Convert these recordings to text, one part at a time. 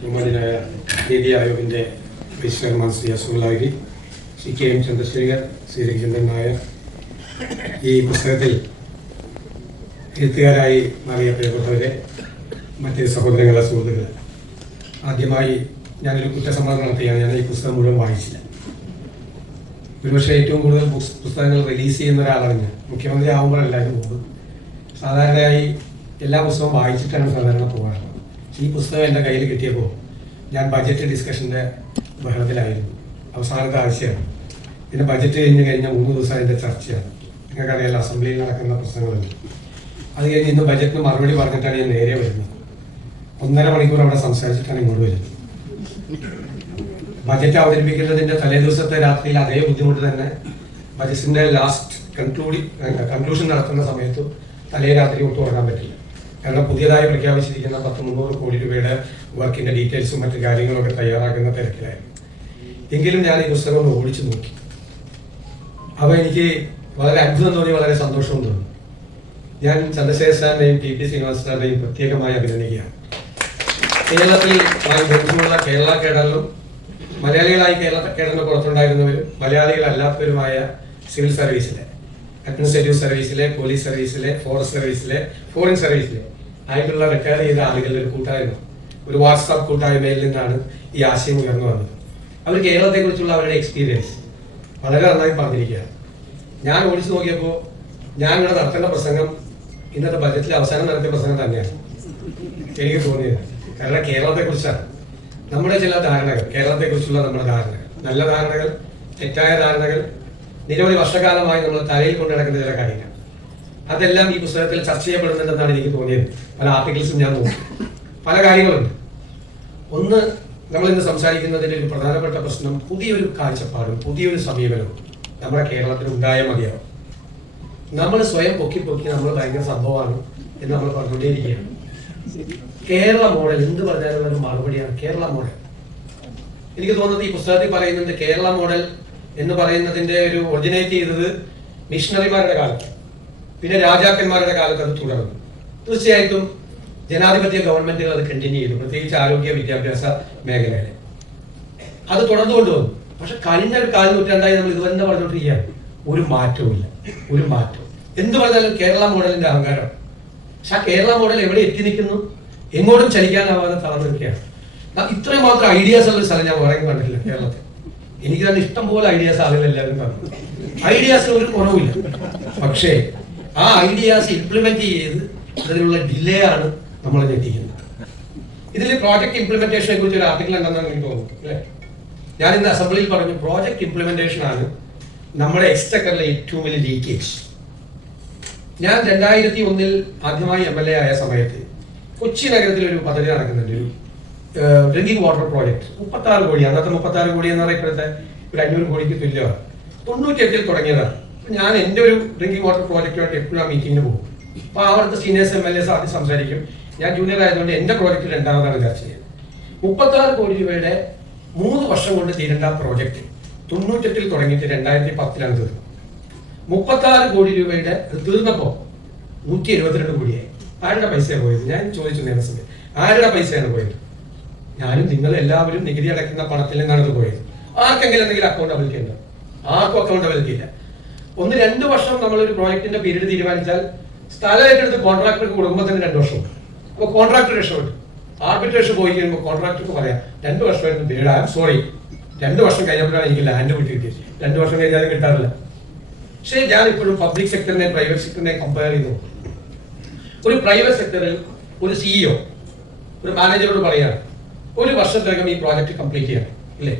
ബഹുമാന്യനായ നീതി ആയോഗിന്റെ vice chairman Shri അസുഖലാഗി, ശ്രീ കെ എം ചന്ദ്രശേഖർ, ശ്രീ രവിചന്ദ്രൻ നായർ, ഈ പുസ്തകത്തിൽ എഴുത്തുകാരായി മാറിയ പ്രിയപ്പെട്ടവരെ, മറ്റ് സഹോദരങ്ങളെ, സുഹൃത്തുക്കളെ, ആദ്യമായി ഞാനൊരു കുറ്റസമ്മതം നടത്തുകയാണ്. ഞാൻ ഈ പുസ്തകം മുഴുവൻ വായിച്ചില്ല. ഒരുപക്ഷെ ഏറ്റവും കൂടുതൽ പുസ്തകങ്ങൾ റിലീസ് ചെയ്യുന്ന ഒരാളാണ് ഞാൻ. മുഖ്യമന്ത്രി ആകുമ്പോഴല്ലായിരുന്നു മുമ്പ്. സാധാരണയായി എല്ലാ പുസ്തകവും വായിച്ചിട്ടാണ് സാധാരണ പോകാറുള്ളത്. ഈ പുസ്തകം എൻ്റെ കയ്യിൽ കിട്ടിയപ്പോൾ ഞാൻ ബജറ്റ് ഡിസ്കഷൻ്റെ ബഹളത്തിലായിരുന്നു. അവസാനത്തെ ആഴ്ചയാണ്. പിന്നെ ബജറ്റ് കഴിഞ്ഞ് 3 ദിവസം അതിൻ്റെ ചർച്ചയാണ്. നിങ്ങൾക്കറിയാലോ, അസംബ്ലിയിൽ നടക്കുന്ന പ്രശ്നങ്ങളുണ്ട്. അത് കഴിഞ്ഞ് ഇന്ന് ബജറ്റിന് മറുപടി പറഞ്ഞിട്ടാണ് ഞാൻ നേരെ വരുന്നത്. 1.5 മണിക്കൂർ അവിടെ സംസാരിച്ചിട്ടാണ് ഇങ്ങോട്ട് വരുന്നത്. ബജറ്റ് അവതരിപ്പിക്കുന്നതിന്റെ തലേദിവസത്തെ രാത്രിയിൽ അതേ ബുദ്ധിമുട്ട് തന്നെ ബജറ്റിന്റെ ലാസ്റ്റ് കൺക്ലൂഷൻ നടത്തുന്ന സമയത്ത് തലേ രാത്രി ഒട്ടും ഉറങ്ങാൻ പറ്റില്ല. കാരണം പുതിയതായി പ്രഖ്യാപിച്ചിരിക്കുന്ന 300 കോടി രൂപയുടെ വർക്കിന്റെ ഡീറ്റെയിൽസും മറ്റു കാര്യങ്ങളൊക്കെ തയ്യാറാക്കുന്ന തിരക്കിലായിരുന്നു. എങ്കിലും ഞാൻ ഈ പുസ്തകം ഒന്ന് ഓടിച്ചു നോക്കി. അപ്പോൾ എനിക്ക് വളരെ അത്ഭുതം തോന്നി, വളരെ സന്തോഷവും തോന്നി. ഞാൻ ചന്ദ്രശേഖർ സാറിനെയും ടി ശ്രീനിവാസ സാറിനെയും പ്രത്യേകമായി അഭിനന്ദിക്കുകയാണ്. കേരളത്തിൽ ബന്ധമുള്ള കേരള കേഡറിലും മലയാളികളായി കേരള കേഡറിന് പുറത്തുണ്ടായിരുന്നവരും മലയാളികളല്ലാത്തവരുമായ സിവിൽ സർവീസിലെ, അഡ്മിനിസ്ട്രേറ്റീവ് സർവീസിലെ, പോലീസ് സർവീസിലെ, ഫോറസ്റ്റ് സർവീസിലെ, ഫോറിൻ സർവീസിലെ ആയിട്ടുള്ള റിട്ടയർ ചെയ്ത ആളുകളുടെ ഒരു കൂട്ടായ്മ, ഒരു വാട്സാപ്പ് കൂട്ടായ്മയിൽ നിന്നാണ് ഈ ആശയം ഉയർന്നു വന്നത്. അവർ കേരളത്തെക്കുറിച്ചുള്ള അവരുടെ എക്സ്പീരിയൻസ് വളരെ നന്നായി പറഞ്ഞിരിക്കുകയാണ്. ഞാൻ ഓടിച്ചു നോക്കിയപ്പോൾ ഞാൻ ഇവിടെ നടത്തേണ്ട പ്രസംഗം ഇന്നത്തെ ബജറ്റിൽ അവസാനം നടത്തിയ പ്രസംഗം തന്നെയാണ് എനിക്ക് തോന്നിയത്. കാരണം കേരളത്തെക്കുറിച്ചാണ് നമ്മുടെ ചില ധാരണകൾ, കേരളത്തെക്കുറിച്ചുള്ള നമ്മുടെ ധാരണകൾ, നല്ല ധാരണകൾ, തെറ്റായ ധാരണകൾ, നിരവധി വർഷകാലമായി നമ്മൾ തലയിൽ കൊണ്ടു നടക്കുന്ന ചില കാര്യങ്ങൾ, അതെല്ലാം ഈ പുസ്തകത്തിൽ ചർച്ച ചെയ്യപ്പെടുന്നുണ്ടെന്നാണ് എനിക്ക് തോന്നിയത്. പല ആർട്ടിക്കിൾസും ഞാൻ നോക്കി. പല കാര്യങ്ങളുണ്ട്. ഒന്ന്, നമ്മൾ ഇന്ന് സംസാരിക്കുന്നതിന്റെ ഒരു പ്രധാനപ്പെട്ട പ്രശ്നം പുതിയൊരു കാഴ്ചപ്പാടും പുതിയൊരു സമീപനവും നമ്മുടെ കേരളത്തിൽ ഉണ്ടായ മതിയാവും. നമ്മൾ സ്വയം പൊക്കി നമ്മൾ ഭയങ്കര സംഭവമാണ് എന്ന് നമ്മൾ പറഞ്ഞുകൊണ്ടേയിരിക്കുകയാണ്. കേരള മോഡൽ എന്ത് പറഞ്ഞാലും ഒരു മറുപടിയാണ് കേരള മോഡൽ. എനിക്ക് തോന്നുന്നത് ഈ പുസ്തകത്തിൽ പറയുന്നുണ്ട് കേരള മോഡൽ എന്ന് പറയുന്നതിന്റെ ഒരു ഒറിജിനേറ്റ് ചെയ്തത് മിഷണറിമാരുടെ കാലത്ത്, പിന്നെ രാജാക്കന്മാരുടെ കാലത്ത് അത് തുടർന്നു. തീർച്ചയായിട്ടും ജനാധിപത്യ ഗവൺമെന്റുകൾ അത് കണ്ടിന്യൂ ചെയ്തു, പ്രത്യേകിച്ച് ആരോഗ്യ വിദ്യാഭ്യാസ മേഖലയിൽ അത് തുടർന്നു കൊണ്ടുവന്നു. പക്ഷെ കഴിഞ്ഞ ഒരു 4 നൂറ്റാണ്ടായി നമ്മൾ ഇത് തന്നെ പറഞ്ഞുകൊണ്ടിരിക്കുകയാണ്. ഒരു മാറ്റവും ഇല്ല, ഒരു മാറ്റവും. എന്ത് പറഞ്ഞാലും കേരള മോഡലിന്റെ അഹങ്കാരം. പക്ഷെ ആ കേരള മോഡൽ എവിടെ എത്തി നിൽക്കുന്നു, എങ്ങോട്ടും ചലിക്കാനാവാതെ തളർന്നു നിൽക്കുകയാണ്. ഇത്രയും മാത്രം ഐഡിയാസ് ഉള്ള ഒരു സ്ഥലം ഞാൻ വേറെ കണ്ടിട്ടില്ല കേരളത്തിൽ. എനിക്ക് തന്നെ ഇഷ്ടം പോലെ ഐഡിയാസ് ആളുകൾ എല്ലാവരും പറഞ്ഞു. ഐഡിയാസിന് ഒരു കുറവില്ല. പക്ഷേ ആ ഐഡിയാസ് ഇംപ്ലിമെന്റ് ചെയ്ത് അതിനുള്ള ഡിലേ ആണ് നമ്മളെ ഞെട്ടിക്കുന്നത്. ഇതിൽ പ്രോജക്ട് ഇംപ്ലിമെന്റേഷനെ കുറിച്ച് ഒരു ആർട്ടിക്കിൾ ഉണ്ടെന്നാണ് എനിക്ക് തോന്നുന്നത് അല്ലേ? ഞാൻ ഇന്ന് അസംബ്ലിയിൽ പറഞ്ഞു, പ്രോജക്ട് ഇംപ്ലിമെന്റേഷൻ ആണ് നമ്മുടെ എക്സ്ചക്കറിലെ ഏറ്റവും വലിയ ലീക്കേജ്. ഞാൻ 2001 ആദ്യമായി MLA ആയ സമയത്ത് കൊച്ചി നഗരത്തിൽ ഒരു പദ്ധതി നടക്കുന്നുണ്ട്, ഒരു ഡ്രിങ്കിങ് വാട്ടർ പ്രോജക്ട്. 36 കോടി, അന്നത്തെ 36 കോടി എന്ന് പറഞ്ഞാൽ ഇപ്പോഴത്തെ ഒരു 500 കോടിക്ക് തുല്യമാണ്. 98 തുടങ്ങിയതാണ്. ഞാൻ എൻ്റെ ഒരു ഡ്രിങ്കിങ് വാട്ടർ പ്രോജക്റ്റുമായിട്ട് എപ്പോഴും ആ മീറ്റിങ്ങിന് പോകും. അപ്പോൾ അവിടുത്തെ സീനിയേഴ്സ് MLAs ആദ്യം സംസാരിക്കും. ഞാൻ ജൂനിയർ ആയതുകൊണ്ട് എൻ്റെ പ്രോജക്റ്റ് 2ാമതാണ് ചർച്ച ചെയ്യുന്നത്. 36 കോടി രൂപയുടെ 3 വർഷം കൊണ്ട് തീരേണ്ട പ്രോജക്റ്റ് 98 തുടങ്ങിയിട്ട് 2010 തീർന്നു. 36 കോടി രൂപയുടെ തീർന്നപ്പോൾ 172 കോടിയായി. ആരുടെ പൈസയാണ് പോയത്? ഞാൻ ചോദിച്ചു നിയമസഭയിൽ, ആരുടെ പൈസയാണ് പോയത്? ഞാനും നിങ്ങൾ എല്ലാവരും നികുതി അടയ്ക്കുന്ന പണത്തിൽ നിന്നാണ് ഇത് പോയത്. ആർക്കെങ്കിലും എന്തെങ്കിലും അക്കൗണ്ടബിലിറ്റി ഉണ്ടോ? ആർക്കും അക്കൗണ്ടബിലിറ്റി ഇല്ല. 1-2 വർഷം നമ്മളൊരു പ്രോജക്റ്റിന്റെ പീരീഡ് തീരുമാനിച്ചാൽ സ്ഥലം ഏറ്റെടുത്ത് കോൺട്രാക്ടർക്ക് കൊടുക്കുമ്പോൾ തന്നെ 2 വർഷം. അപ്പോൾ കോൺട്രാക്ടർ രക്ഷപ്പെട്ടു. ആർബിട്രേഷൻ പോയി കഴിയുമ്പോൾ കോൺട്രാക്ടർക്ക് പറയാം 2 വർഷമായിരുന്നു പീരീഡ്, ഐ ആം സോറി, 2 വർഷം കഴിഞ്ഞപ്പോഴാണ് എനിക്ക് ലാൻഡ് വിട്ട് കിട്ടിയത്. 2 വർഷം കഴിഞ്ഞാൽ കിട്ടാറില്ല. പക്ഷേ ഞാൻ ഇപ്പോഴും പബ്ലിക് സെക്ടറിനെ പ്രൈവറ്റ് സെക്ടറിനെ കമ്പയർ ചെയ്തു. ഒരു പ്രൈവറ്റ് സെക്ടറിൽ ഒരു CEO ഒരു മാനേജറോട് പറയാണ്, 1 വർഷത്തിനകം ഈ പ്രോജക്റ്റ് കംപ്ലീറ്റ് ചെയ്യണം ഇല്ലേ?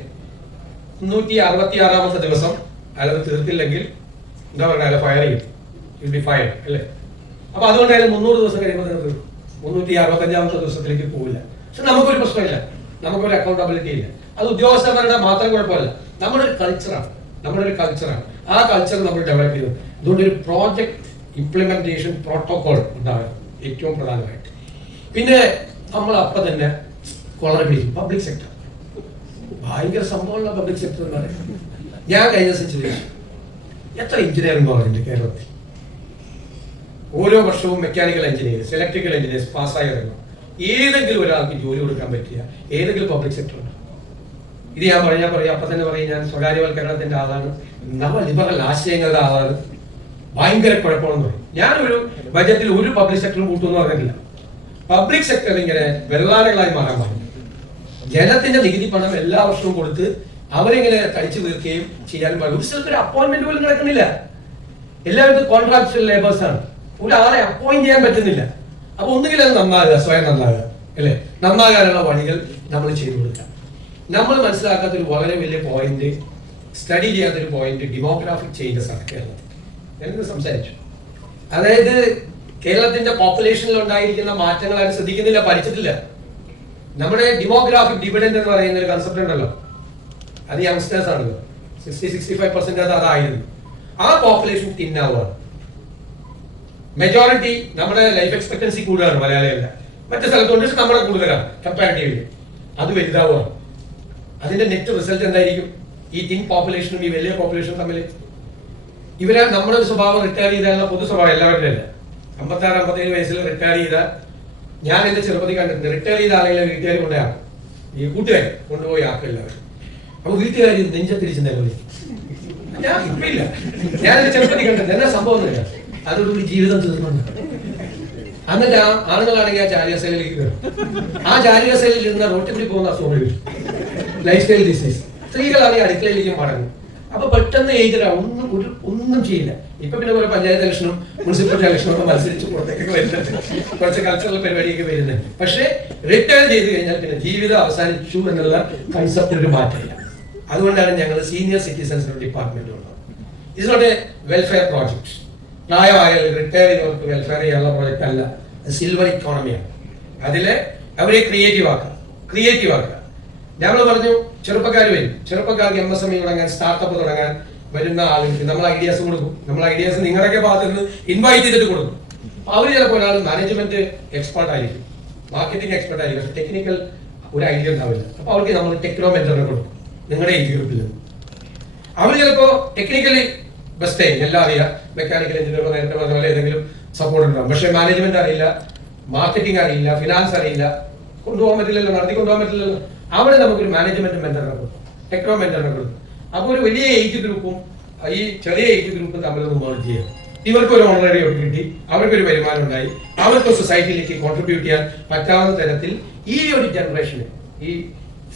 366ാമത്തെ ദിവസം അയാളത് തീർത്തില്ലെങ്കിൽ എന്താ പറയുക, അയാളെ ഫയർ ചെയ്യും, വിൽ ബി ഫയർഡ് അല്ലേ? അപ്പൊ അതുകൊണ്ട് അയാൾ 300 ദിവസം കഴിയുമ്പോൾ തീർക്കും. 365ാമത്തെ ദിവസത്തിലേക്ക് പോവില്ല. പക്ഷെ നമുക്കൊരു പ്രശ്നമില്ല, നമുക്കൊരു അക്കൗണ്ടബിലിറ്റി ഇല്ല. അത് ഉദ്യോഗസ്ഥന്മാരുടെ മാത്രം കുഴപ്പമില്ല, നമ്മുടെ ഒരു കൾച്ചറാണ്. ആ കൾച്ചർ നമ്മൾ ഡെവലപ്പ് ചെയ്തു. അതുകൊണ്ട് ഒരു പ്രോജക്ട് ഇംപ്ലിമെന്റേഷൻ പ്രോട്ടോകോൾ ഉണ്ടാകും ഏറ്റവും പ്രധാനമായിട്ട്. പിന്നെ നമ്മൾ അപ്പം തന്നെ വളരെ പിടിക്കും പബ്ലിക് സെക്ടർ. ഭയങ്കര സംഭവമുള്ള പബ്ലിക് സെക്ടർ എന്ന് പറയുന്നത്. ഞാൻ കഴിഞ്ഞ ദിവസം ചോദിച്ചു, എത്ര എഞ്ചിനീയറിംഗ് കോളേജുണ്ട് കേരളത്തിൽ? ഓരോ വർഷവും മെക്കാനിക്കൽ എഞ്ചിനീയേഴ്സ്, ഇലക്ട്രിക്കൽ എഞ്ചിനീയേഴ്സ് പാസ്സായി ഇറങ്ങും. ഏതെങ്കിലും ഒരാൾക്ക് ജോലി കൊടുക്കാൻ പറ്റിയ ഏതെങ്കിലും പബ്ലിക് സെക്ടർ ഉണ്ട്? ഇത് ഞാൻ പറയും അപ്പൊ തന്നെ പറയും ഞാൻ സ്വകാര്യവൽക്കരണത്തിന്റെ ആളാണ്, നവ ലിബറൽ ആശയങ്ങളുടെ ആളാണ്, ഭയങ്കര കുഴപ്പമാണെന്ന് പറയും. ഞാനൊരു ബജറ്റിൽ ഒരു പബ്ലിക് സെക്ടറും കൂട്ടുമെന്ന് പറഞ്ഞിട്ടില്ല. പബ്ലിക് സെക്ടർ ഇങ്ങനെ വെള്ളാരകളായി മാറാൻ പാടില്ല. ജനത്തിന്റെ നികുതി പണം എല്ലാ വർഷവും കൊടുത്ത് അവരിങ്ങനെ കഴിച്ചു തീർക്കുകയും ചെയ്യാനും പാടില്ല. ഒരു സ്ഥലത്ത് ഒരു അപ്പോയിന്റ്മെന്റ് പോലും നടക്കുന്നില്ല. എല്ലാവരും കോൺട്രാക്ച്വൽ ലേബേഴ്സ് ആണ്. ഒരാളെ അപ്പോയിന്റ് ചെയ്യാൻ പറ്റുന്നില്ല. അപ്പൊ ഒന്നുകിൽ അത് നന്നാകുക, സ്വയം നന്നാകുക, അല്ലെ? നന്നാകാനുള്ള വഴികൾ നമ്മൾ ചെയ്തു കൊടുക്കാം. നമ്മൾ മനസ്സിലാക്കാത്തൊരു വളരെ വലിയ പോയിന്റ്, സ്റ്റഡി ചെയ്യാത്തൊരു പോയിന്റ് ഡെമോഗ്രാഫിക് ചേഞ്ചസ് ആണ് കേരളത്തിൽ. ഞാനിത് സംസാരിച്ചു. അതായത് കേരളത്തിന്റെ പോപ്പുലേഷനിൽ ഉണ്ടായിരിക്കുന്ന മാറ്റങ്ങൾ ആരും ശ്രദ്ധിക്കുന്നില്ല, പഠിച്ചിട്ടില്ല. നമ്മുടെ ഡെമോഗ്രാഫിക് ഡിവിഡൻഡ് എന്ന് പറയുന്ന ഒരു കൺസെപ്റ്റ് ഉണ്ടല്ലോ, അത് യങ്സ്റ്റേഴ്സ് ആണല്ലോ. 60-65% അതായിരുന്നു. ആ പോപ്പുലേഷൻ തിന്നാവുകയാണ്. മെജോറിറ്റി നമ്മുടെ ലൈഫ് എക്സ്പെക്ടൻസി കൂടുതലാണ് മലയാളിയല്ല, മറ്റു സ്ഥലത്തുകൊണ്ട് നമ്മുടെ കൂടുതലാണ് കമ്പാരിറ്റീവ്ലി. അത് വലുതാവുകയാണ്. അതിന്റെ നെറ്റ് റിസൾട്ട് എന്തായിരിക്കും? ഈ തിൻ പോപ്പുലേഷനും ഈ വലിയ പോപ്പുലേഷനും തമ്മിൽ ഇവരെ നമ്മുടെ സ്വഭാവം റിട്ടയർ ചെയ്താലുള്ള പൊതു സ്വഭാവം എല്ലാവരുടെ അല്ല. 56-57 വയസ്സിൽ റിട്ടയർ ചെയ്താൽ, ഞാൻ എന്റെ ചെറുപ്പത്തിൽ കണ്ടിട്ടുണ്ട്, റിട്ടയർ ചെയ്ത ആളുകളെ വീട്ടുകാർ കൊണ്ടുപോയാക്കും, ഈ കൂട്ടുകാർ കൊണ്ടുപോയി ആക്കും എല്ലാവരും. അപ്പൊ വീട്ടുകാർ നെഞ്ചത്തിരിച്ച് നിലവിളിക്കും. ഞാൻ ഇപ്പൊ ഇല്ല, ഞാൻ എന്റെ ചെറുപ്പത്തിൽ കണ്ടിട്ടുണ്ട്. എന്നാ സംഭവം ഒന്നുമില്ല, അതോടുകൂടി ജീവിതം തീർന്നുണ്ട്. എന്നിട്ട് ആ ആണുങ്ങളാണെങ്കിൽ ആ ചാരികസേലയിലേക്ക് കയറും. ആ ചാരികസേലയിൽ ഇരുന്ന റോട്ടിൽ കൂടി പോകുന്ന അസുഖം വരും, ലൈഫ് സ്റ്റൈൽ ഡിസീസ്. സ്ത്രീകളാണെങ്കിൽ അടുക്കളയിലേക്ക് മടങ്ങും. അപ്പൊ പെട്ടെന്ന് എഴുതരാ, ഒന്നും ചെയ്യില്ല. ഇപ്പൊ പിന്നെ കുറെ പഞ്ചായത്ത് ഇലക്ഷനും മുനിസിപ്പാലിറ്റി ഇലക്ഷനും ഒക്കെ മത്സരിച്ച് പുറത്തേക്കൊക്കെ വരുന്നുണ്ട്, കുറച്ച് കൾച്ചറൽ പരിപാടിയൊക്കെ വരുന്നുണ്ട്. പക്ഷെ റിട്ടയർ ചെയ്ത് കഴിഞ്ഞാൽ പിന്നെ ജീവിതം അവസാനിച്ചു എന്നുള്ള കൺസെപ്റ്റ് ഒരു മാറ്റമില്ല. അതുകൊണ്ടാണ് ഞങ്ങൾ സീനിയർ സിറ്റിസൺസ് ഡിപ്പാർട്ട്മെന്റ് ഉള്ളത്. It's not a welfare project. പ്രായമായാൽ റിട്ടയർ ചെയ്തവർക്ക് വെൽഫെയർ ചെയ്യാനുള്ള പ്രോജക്റ്റ് അല്ല, സിൽവർ ഇക്കോണമിയാണ്. അതിലെ അവരെ ക്രിയേറ്റീവ് ആക്കുക. ഞങ്ങൾ പറഞ്ഞു ചെറുപ്പക്കാർ വരും, ചെറുപ്പക്കാർക്ക് MSME തുടങ്ങാൻ, സ്റ്റാർട്ടപ്പ് തുടങ്ങാൻ വരുന്ന ആളുകൾക്ക് നമ്മൾ ഐഡിയാസ് കൊടുക്കും. നമ്മൾ ഐഡിയാസ് നിങ്ങളുടെയൊക്കെ ഭാഗത്ത് നിന്ന് ഇൻവൈറ്റ് ചെയ്തിട്ട് കൊടുക്കും. അവർ ചിലപ്പോൾ ഒരാൾ മാനേജ്മെന്റ് എക്സ്പേർട്ട് ആയിരിക്കും, മാർക്കറ്റിംഗ് എക്സ്പേർട്ട് ആയിരിക്കും, പക്ഷെ ടെക്നിക്കൽ ഒരു ഐഡിയ ഉണ്ടാവില്ല. അപ്പൊ അവർക്ക് നമ്മൾ ടെക്നോ മെന്ററിനെ കൊടുക്കും നിങ്ങളുടെ ഈ ഗ്രൂപ്പിൽ നിന്ന്. അവർ ചിലപ്പോ ടെക്നിക്കലി ബെസ്റ്റ് ആയിരിക്കും, എല്ലാം അറിയാം, മെക്കാനിക്കൽ എഞ്ചിനീയർ നേരത്തെ പറഞ്ഞ പോലെ ഏതെങ്കിലും സപ്പോർട്ട് ഉണ്ടാവും. പക്ഷെ മാനേജ്മെന്റ് അറിയില്ല, മാർക്കറ്റിംഗ് അറിയില്ല, ഫിനാൻസ് അറിയില്ല, കൊണ്ടുപോകാൻ പറ്റില്ലല്ലോ, നടത്തി കൊണ്ടുപോകാൻ പറ്റില്ലല്ലോ. അവിടെ നമുക്കൊരു മാനേജ്മെന്റ് മെന്ററിനെ കൊടുക്കും, ടെക്നോ മെന്ററിനെ കൊടുക്കും. അപ്പൊ ഒരു വലിയ ഏജ് ഗ്രൂപ്പും ഈ ചെറിയ ഏജ് ഗ്രൂപ്പും തമ്മിലൊന്ന് മേർജ് ചെയ്യാം. ഇവർക്കൊരു ഓണററി കിട്ടി, അവർക്കൊരു വരുമാനം ഉണ്ടായി, അവർക്ക് സൊസൈറ്റിയിലേക്ക് കോൺട്രിബ്യൂട്ട് ചെയ്യാൻ പറ്റാവുന്ന തരത്തിൽ ഈ ഒരു ജനറേഷന്, ഈ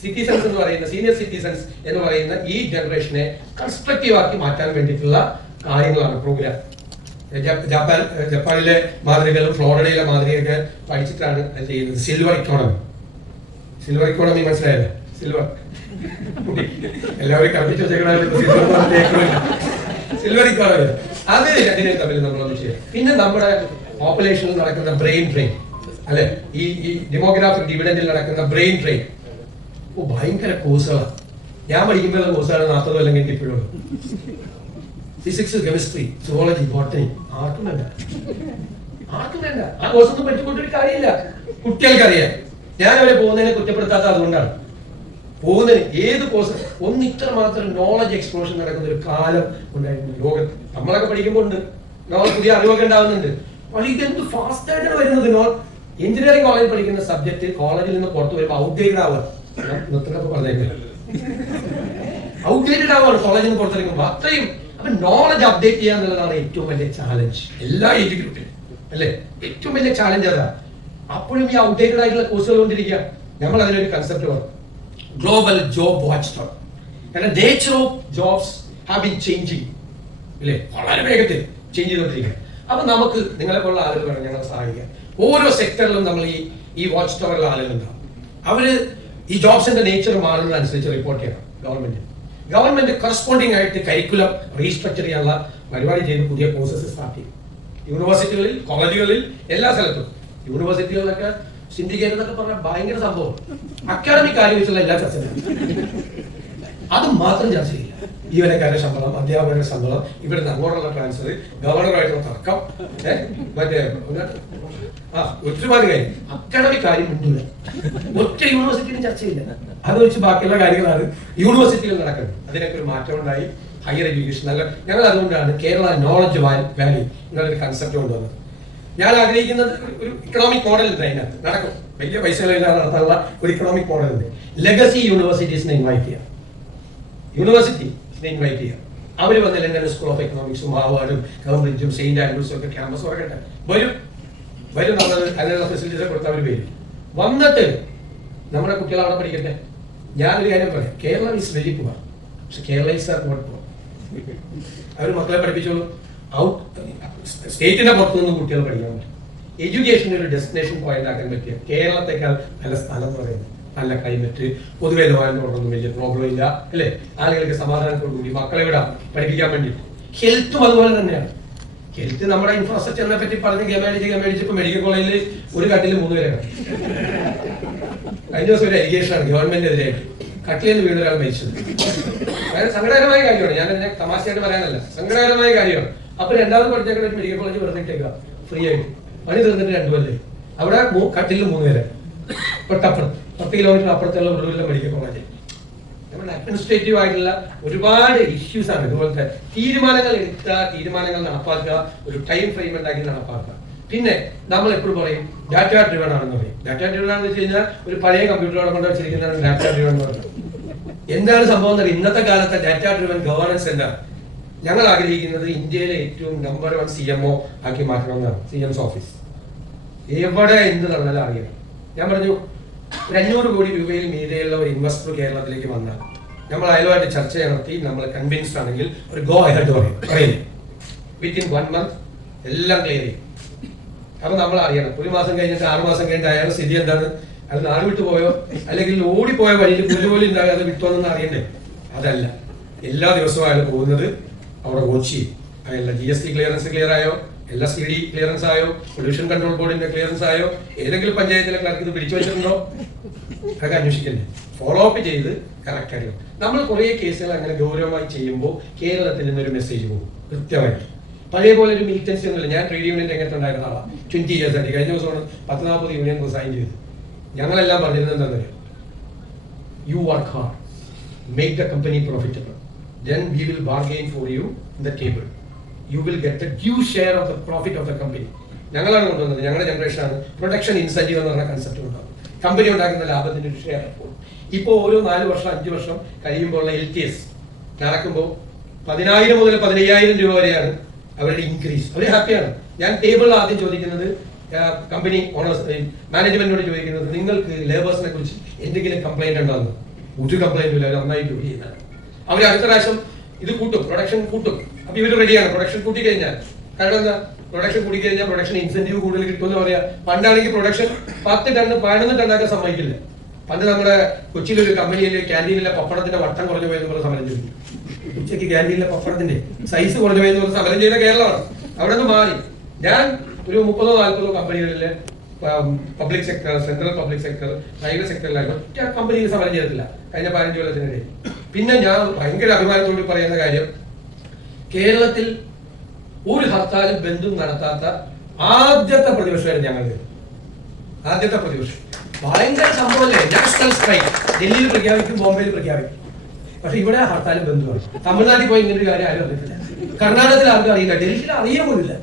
സിറ്റിസൺസ് എന്ന് പറയുന്ന സീനിയർ സിറ്റിസൺസ് എന്ന് പറയുന്ന ഈ ജനറേഷനെ കൺസ്ട്രക്റ്റീവ് ആക്കി മാറ്റാൻ വേണ്ടിയിട്ടുള്ള കാര്യങ്ങളാണ് പ്രോഗ്രാം. ജപ്പാനിലെ മാതൃകകളും ഫ്ലോറിഡയിലെ മാതൃകയൊക്കെ പഠിച്ചിട്ടാണ് അത് ചെയ്യുന്നത്. സിൽവർ ഇക്കോണമി മനസ്സിലായല്ലോ? സിൽവർ എല്ലാവരും കറപ്പിച്ച് സിൽവർ ഇക്കോണമി, അത് രണ്ടിനെ തമ്മിൽ നമ്മളൊന്ന് ചെയ്യാം. പിന്നെ നമ്മുടെ പോപ്പുലേഷനിൽ നടക്കുന്ന ബ്രെയിൻ ഡ്രെയിൻ, അല്ലെ, ഈ ഡെമോഗ്രാഫിക് ഡിവിഡൻഡിൽ നടക്കുന്ന ബ്രെയിൻ ഡ്രെയിൻ, ഭയങ്കര കോഴ്സുകളാണ്. ഞാൻ പഠിക്കുമ്പോഴുള്ള കോഴ്സാണ് 40 കൊല്ലം കഴിഞ്ഞ് ഇപ്പോഴും. ഫിസിക്സ്, കെമിസ്ട്രി, സുവോളജി, ബോട്ടണി, ആർക്കും വേണ്ട. ആ കോഴ്സൊന്നും പഠിച്ചുകൊണ്ടൊരു കാര്യമില്ല. കുട്ടികൾക്കറിയാം. ഞാൻ അവരെ പോകുന്നതിനെ കുറ്റപ്പെടുത്താത്ത അതുകൊണ്ടാണ്. പോകുന്നതിന് ഏത് കോഴ്സ് ഒന്ന് ഇത്ര മാത്രം നോളജ് എക്സ്പ്ലോഷൻ നടക്കുന്ന ഒരു കാലം ഉണ്ടായിരുന്നു ലോകത്ത്. നമ്മളൊക്കെ പഠിക്കുമ്പോൾ ഉണ്ട്, പുതിയ അറിവൊക്കെ ഉണ്ടാവുന്നുണ്ട്. പക്ഷേ ഇതെന്ത് ഫാസ്റ്റ് ആയിട്ടാണ് വരുന്നത്. എഞ്ചിനീയറിംഗ് കോളേജിൽ പഠിക്കുന്ന സബ്ജക്ട് കോളേജിൽ നിന്ന് പുറത്ത് വരുമ്പോൾ ഔട്ട്ഡേറ്റഡ് ആവുക. ഔട്ട്ഡേറ്റഡ് ആവുകയാണ് കോളേജിൽ നിന്ന് പുറത്തിറങ്ങുമ്പോൾ. അത്രയും അപ്പൊ നോളജ് അപ്ഡേറ്റ് ചെയ്യുക എന്നുള്ളതാണ് ഏറ്റവും വലിയ ചാലഞ്ച് എല്ലാ ഏജ് ഗ്രൂപ്പിലും, അല്ലെ? ഏറ്റവും വലിയ ചാലഞ്ച് അതാ. അപ്പോഴും ഈ ഔട്ട്ഡേറ്റഡ് ആയിട്ടുള്ള കോഴ്സുകൾ കൊണ്ടിരിക്കുക. നമ്മൾ അതിനൊരു കൺസെപ്റ്റ് പറഞ്ഞു, ഗ്ലോബൽ ജോബ് വാച്ച് ടവർ. കാരണം nature of jobs have been changing, അല്ലെ? വളരെ വേഗത്തിൽ ചേഞ്ച് ചെയ്തുകൊണ്ടിരിക്കുക. അപ്പൊ നമുക്ക് നിങ്ങളെ പോലുള്ള ആളുകൾ വേണം ഞങ്ങളെ സഹായിക്കാൻ. ഓരോ സെക്ടറിലും നമ്മൾ ഈ വാച്ച് ടവറിലെ ആളുകളുണ്ടാവും. അവര് ഈ ജോബ്സിന്റെ നേച്ചർ മാറുന്നതനുസരിച്ച് റിപ്പോർട്ട് ചെയ്യണം ഗവൺമെന്റ് കറസ്പോണ്ടിങ് ആയിട്ട് കരിക്കുലം റീസ്ട്രക്ചർ ചെയ്യാനുള്ള പരിപാടി ചെയ്ത് പുതിയ കോഴ്സസ് സ്റ്റാർട്ട് ചെയ്യും. യൂണിവേഴ്സിറ്റികളിൽ, കോളേജുകളിൽ, എല്ലാ സ്ഥലത്തും. യൂണിവേഴ്സിറ്റികളിലൊക്കെ സിൻഡിക്കേറ്റ് എന്നൊക്കെ പറഞ്ഞാൽ ഭയങ്കര സംഭവം. അക്കാഡമിക് കാര്യം വെച്ചുള്ള എല്ലാ ചർച്ചകളും അത് മാത്രം ചർച്ച ചെയ്യില്ല. ജീവനക്കാരുടെ ശമ്പളം, അധ്യാപകരുടെ ശമ്പളം, ഇവിടുന്ന് അങ്ങോട്ടുള്ള ട്രാൻസ്ഫർ, ഗവർണറുമായിട്ടുള്ള തർക്കം, മറ്റേ ഒരുപാട് കാര്യം. അക്കാഡമിക് കാര്യം മുന്നില്ല, ഒറ്റ യൂണിവേഴ്സിറ്റിയിലും ചർച്ചയില്ല. അത് വെച്ച് ബാക്കിയുള്ള കാര്യങ്ങളാണ് യൂണിവേഴ്സിറ്റികൾ നടക്കുന്നത്. അതിനൊക്കെ ഒരു മാറ്റം ഉണ്ടായി. ഹയർ എഡ്യൂക്കേഷൻ നല്ല, ഞങ്ങൾ അതുകൊണ്ടാണ് കേരള നോളജ് വാലി എന്നുള്ളൊരു കൺസെപ്റ്റ് കൊണ്ടുവന്നത്. ഞാൻ ആഗ്രഹിക്കുന്നത് ഒരു ഇക്കണോമിക് മോഡൽ ഉണ്ട്, അതിനകത്ത് നടക്കും. വലിയ പൈസകളില്ലാതെ നടത്താനുള്ള ഒരു ഇക്കണോമിക് മോഡൽ ഉണ്ട്. ലെഗസി യൂണിവേഴ്സിറ്റീസിനെ ഇൻവൈറ്റ് ചെയ്യാം, യൂണിവേഴ്സിറ്റീസിനെ ഇൻവൈറ്റ് ചെയ്യാം. അവർ വന്ന് ലണ്ടൻ സ്കൂൾ ഓഫ് എക്കണോമിക്സും ഹാർവാർഡും കേംബ്രിഡ്ജും സെയിന്റ് ആൻഡ്രൂസും ഒക്കെ ക്യാമ്പസ് തുറക്കട്ടെ. വരും നമ്മൾ അതിനുള്ള ഫെസിലിറ്റീസ് കൊടുത്ത് അവർ വരും. വന്നിട്ട് നമ്മുടെ കുട്ടികൾ അവിടെ പഠിക്കട്ടെ. ഞാനൊരു കാര്യം പറയാം, കേരളം ഈസ് വെരി പുവർ, പക്ഷെ കേരള ഈസ് നോട്ട് പുവർ. അവർ മക്കളെ പഠിപ്പിച്ചോളൂ. സ്റ്റേറ്റിന്റെ പുറത്തുനിന്ന് കുട്ടികൾ പഠിക്കാൻ പറ്റും. എഡ്യൂക്കേഷൻ്റെ ഒരു ഡെസ്റ്റിനേഷൻ പോയിന്റ് ആക്കാൻ പറ്റിയ കേരളത്തെക്കാൾ നല്ല സ്ഥലം എന്ന് പറയുന്നത്, നല്ല ക്ലൈമറ്റ്, പൊതുവെ ലോകത്തോടൊന്നും വലിയ പ്രോബ്ലം ഇല്ല അല്ലെ, ആളുകൾക്ക് സമാധാനത്തോടുകൂടി മക്കളെ വിടാം പഠിപ്പിക്കാൻ വേണ്ടി. ഹെൽത്തും അതുപോലെ തന്നെയാണ്. ഹെൽത്ത് നമ്മുടെ ഇൻഫ്രാസ്ട്രക്ചറിനെ പറ്റി പറഞ്ഞ് ഗമേടിച്ച് മെഡിക്കൽ കോളേജിൽ ഒരു കട്ടിൽ 3 പേരെ കഴിഞ്ഞ ദിവസം ഒരു അലിഗേഷനാണ് ഗവൺമെന്റിനെതിരായിട്ട്. കട്ടിലിൽ വീണ് ഒരാൾ മരിച്ചത്. അതായത് സങ്കടകരമായ കാര്യമാണ്. ഞാൻ അതിനെ തമാശയായിട്ട് പറയാനല്ല, സങ്കടകരമായ കാര്യമാണ്. അപ്പൊ രണ്ടാമത് പഠിച്ചേക്കുന്ന ഒരു മെഡിക്കൽ കോളേജ് വെറുതെ ഇട്ടേക്കുക ഫ്രീ ആയിട്ട്. പണി തീർന്നിട്ട് 2 കൊല്ലം. അവിടെ കട്ടിലിൽ 3 പേരെ. തൊട്ടപ്പുറം 10 കിലോമീറ്റർ അപ്പുറത്തുള്ള ഉള്ളൂരിലെ മെഡിക്കൽ കോളേജ്. നമ്മുടെ അഡ്മിനിസ്ട്രേറ്റീവ് ആയിട്ടുള്ള ഒരുപാട് ഇഷ്യൂസ് ആണ്. ഇതുപോലത്തെ തീരുമാനങ്ങൾ എടുക്കുക, തീരുമാനങ്ങൾ നടപ്പാക്കുക, ഒരു ടൈം ഫ്രെയിം ഉണ്ടാക്കി നടപ്പാക്കുക. പിന്നെ നമ്മൾ എപ്പോഴും പറയും ഡാറ്റ ഡ്രിവൺ ആണെന്ന് പറയും. ഡാറ്റ ഡ്രിവൺ ആണെന്ന് വെച്ച് കഴിഞ്ഞാൽ ഒരു പഴയ കമ്പ്യൂട്ടറോടെ കൊണ്ട് വെച്ചിരിക്കുന്നതാണ് ഡാറ്റ ഡ്രിവൺ എന്ന് പറയുന്നത്. എന്താണ് സംഭവം? ഇന്നത്തെ കാലത്തെ ഡാറ്റ ഡ്രിവൺ ഗവേണൻസ് എന്താണ്? ഞങ്ങൾ ആഗ്രഹിക്കുന്നത് ഇന്ത്യയിലെ ഏറ്റവും നമ്പർ 1 CMO ആക്കി മാറ്റണമെന്നാണ്. CM's ഓഫീസ് എവിടെ എന്ത് നടന്നാലും അറിയണം. ഞാൻ പറഞ്ഞു, ഒരു 500 കോടി രൂപയിൽ മീതെയുള്ള ഒരു ഇൻവെസ്റ്റർ കേരളത്തിലേക്ക് വന്നാൽ നമ്മൾ അയലുമായിട്ട് ചർച്ച നടത്തി നമ്മൾ കൺവിൻസ്ഡ് ആണെങ്കിൽ ഒരു ഗോ അഹെഡ് പറയും. വിത്തിൻ 1 മന്ത് എല്ലാം ക്ലിയർ ചെയ്യും. അപ്പൊ നമ്മൾ അറിയണം. 1 മാസം കഴിഞ്ഞിട്ട് 6 മാസം കഴിഞ്ഞിട്ട് അയാളുടെ സ്ഥിതി എന്താണ്, അത് നാട് വിട്ടു പോയോ അല്ലെങ്കിൽ ഓടിപ്പോയ വഴിയിൽ പുല്ലുപോലും ഉണ്ടാകാതെ വിട്ടോന്ന് അറിയണ്ടേ? അതല്ല, എല്ലാ ദിവസവും അയാൾ പോകുന്നത് അവിടെ വാച്ച് ചെയ്യും. അയാളുടെ GST ക്ലിയറൻസ് ക്ലിയർ ആയോ, LSTD ക്ലിയറൻസ് ആയോ, പൊല്യൂഷൻ കൺട്രോൾ ബോർഡിന്റെ ക്ലിയറൻസ് ആയോ, ഏതെങ്കിലും പഞ്ചായത്തിലെ ക്ലർക്ക് ഇത് പിടിച്ചു വെച്ചിട്ടുണ്ടോ, അതൊക്കെ അന്വേഷിക്കണ്ടേ? ഫോളോ അപ്പ് ചെയ്ത് കറക്റ്റ് ആയിരിക്കും. നമ്മൾ കുറെ കേസുകൾ അങ്ങനെ ഗൗരവമായി ചെയ്യുമ്പോൾ കേരളത്തിൽ നിന്നൊരു മെസ്സേജ് പോകും കൃത്യമായിട്ട്. പഴയ പോലെ ഒരു മിലിറ്റൻസി ഒന്നുമില്ല. ഞാൻ ട്രേഡ് യൂണിയൻ രംഗത്ത് ഉണ്ടായിരുന്ന ആളാണ് 20 years ആയിട്ട്. കഴിഞ്ഞ ദിവസമാണ് 40-40 യൂണിയൻ റിസൈൻ ചെയ്തത്. ഞങ്ങളെല്ലാം പറഞ്ഞിരുന്നത് എന്താ പറയുക, you work hard, make the company profitable, then we will bargain for you in the table. You will get the due share of the profit of the company. ഞങ്ങളാണ് കൊണ്ടുവന്നത്, ഞങ്ങളുടെ ജനറേഷനാണ് പ്രൊഡക്ഷൻ ഇൻസെന്റീവ് എന്ന് പറഞ്ഞ കൺസെപ്റ്റ് കൊണ്ടുവന്നത്. Company ഉണ്ടാക്കുന്ന ലാഭത്തിന്റെ ഒരു share. ഇപ്പോൾ ഓരോ 4 വർഷം 5 വർഷം കഴിയുമ്പോഴുള്ള LTS നടക്കുമ്പോൾ 10,000 മുതൽ 15,000 രൂപ വരെയാണ് അവരുടെ ഇൻക്രീസ്. അവർ ഹാപ്പിയാണ്. ഞാൻ ടേബിളിൽ ആദ്യം ചോദിക്കുന്നത്, കമ്പനി ഓണേഴ്സ് മാനേജ്മെന്റിനോട് ചോദിക്കുന്നത്, നിങ്ങൾക്ക് ലേബേഴ്സിനെ കുറിച്ച് എന്തെങ്കിലും കംപ്ലൈന്റ് ഉണ്ടോന്ന്. ഒരു കംപ്ലൈന്റും ഇല്ല, നന്നായി ജോലി ചെയ്യുന്നതാണ്. അവർ അടുത്ത പ്രാവശ്യം ഇത് കൂട്ടും, പ്രൊഡക്ഷൻ കൂട്ടും. അപ്പൊ ഇവര് റെഡിയാണ്. പ്രൊഡക്ഷൻ കൂട്ടിക്കഴിഞ്ഞാൽ, കാരണം എന്താ, പ്രൊഡക്ഷൻ കൂട്ടിക്കഴിഞ്ഞാൽ പ്രൊഡക്ഷൻ ഇൻസെന്റീവ് കൂടുതൽ കിട്ടുമെന്ന് പറയാ. പണ്ടാണെങ്കിൽ പ്രൊഡക്ഷൻ 10 ടൺ 11 ടണ്ണാക്കാൻ സമ്മതിക്കില്ല. പണ്ട് നമ്മുടെ കൊച്ചിയിലൊരു കമ്പനിയിലെ ക്യാൻറ്റീനിലെ പപ്പടത്തിന്റെ വട്ടം കുറഞ്ഞു പോയെന്ന് പറഞ്ഞ സമരം ചെയ്തു. ഉച്ചയ്ക്ക് ക്യാൻറ്റീനിലെ പപ്പടത്തിന്റെ സൈസ് കുറഞ്ഞു പോയെന്ന് പറഞ്ഞ സമരം ചെയ്ത കേരളമാണ്. അവിടെ നിന്ന് മാറി ഞാൻ ഒരു 30-40 കമ്പനികളിലെ public sector, central public sector, private സെക്ടറിലായി ഒറ്റ കമ്പനിയിൽ സമരം ചെയ്തിട്ടില്ല കഴിഞ്ഞ 15 കൊല്ലത്തിനിടയിൽ. പിന്നെ ഞാൻ ഭയങ്കര അഭിമാനത്തോട് പറയുന്ന കാര്യം, കേരളത്തിൽ ഒരു ഹർത്താലും ബന്ധും നടത്താത്ത ആദ്യത്തെ പ്രതിപക്ഷമായിരുന്നു ഞങ്ങൾ. ആദ്യത്തെ പ്രതിപക്ഷം. ഭയങ്കര സംഭവമല്ലേ, നാഷണൽ സ്ട്രൈക്ക് ഡൽഹിയിൽ പ്രഖ്യാപിക്കും, ബോംബെയിൽ പ്രഖ്യാപിക്കും. പക്ഷെ ഇവിടെ ഹർത്താലും ബന്ധുവാണ്. തമിഴ്നാട്ടിൽ പോയി ഇങ്ങനെ ഒരു കാര്യം ആരും അറിയത്തില്ല, കർണാടകത്തിൽ ആർക്കും അറിയില്ല, ഡൽഹിയിൽ അറിയാൻ പോലില്ല,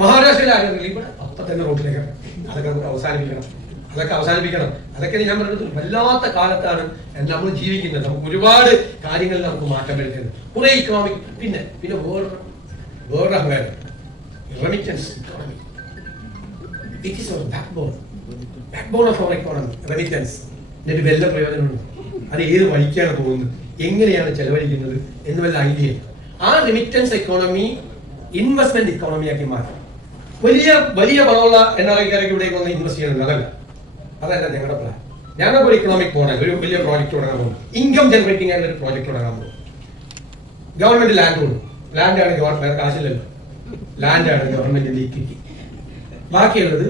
മഹാരാഷ്ട്രയിൽ ആരും അറിയില്ല. ഇവിടെ അപ്പൊ തന്നെ റോഡിലേക്കാണ്. അതൊക്കെ നമുക്ക് അവസാനിപ്പിക്കണം, അതൊക്കെ അവസാനിപ്പിക്കണം. അതൊക്കെ ഞാൻ പറഞ്ഞത് വല്ലാത്ത കാലത്താണ് നമ്മൾ ജീവിക്കുന്നത്. നമുക്ക് ഒരുപാട് കാര്യങ്ങളിൽ നമുക്ക് മാറ്റം വരുത്തുന്നത്, കുറെ ഇക്കണോമിക്. പിന്നെ വേറൊരു അഹങ്കാരം, remittance economy. It is our backbone of our economy. Remittance ഇതിന്റെ വല്ല പ്രയോജനമുണ്ട്. അത് ഏത് വഴിക്കാണ് പോകുന്നത്, എങ്ങനെയാണ് ചെലവഴിക്കുന്നത് എന്ന് വല്ല ഐഡിയ. ആ റെമിറ്റൻസ് എക്കോണമി ഇൻവെസ്റ്റ്മെന്റ് ഇക്കോണമിയാക്കി മാറ്റും. വലിയ വലിയ പണമുള്ള NRIക്കാരൊക്കെ ഇവിടേക്ക് വന്ന് ഇൻവെസ്റ്റ് ചെയ്യുന്നത് അതല്ല ഞങ്ങളുടെ പ്ലാൻ. ഞങ്ങൾക്ക് ഒരു ഇക്കണോമിക് മോഡൽ, ഒരു വലിയ പ്രോജക്ട് തുടങ്ങാൻ പോകും. ഇൻകം ജനറേറ്റിംഗ് ആയിട്ട് ഒരു പ്രോജക്ട് തുടങ്ങാൻ പോകും. ഗവൺമെന്റ് ലാൻഡ് കൊടുക്കും. ലാൻഡാണ് ഗവൺമെന്റ്, കാശില്ലല്ലോ, ലാൻഡാണ് ഗവൺമെന്റിന്റെ ഇക്വിറ്റി. ബാക്കിയുള്ളത്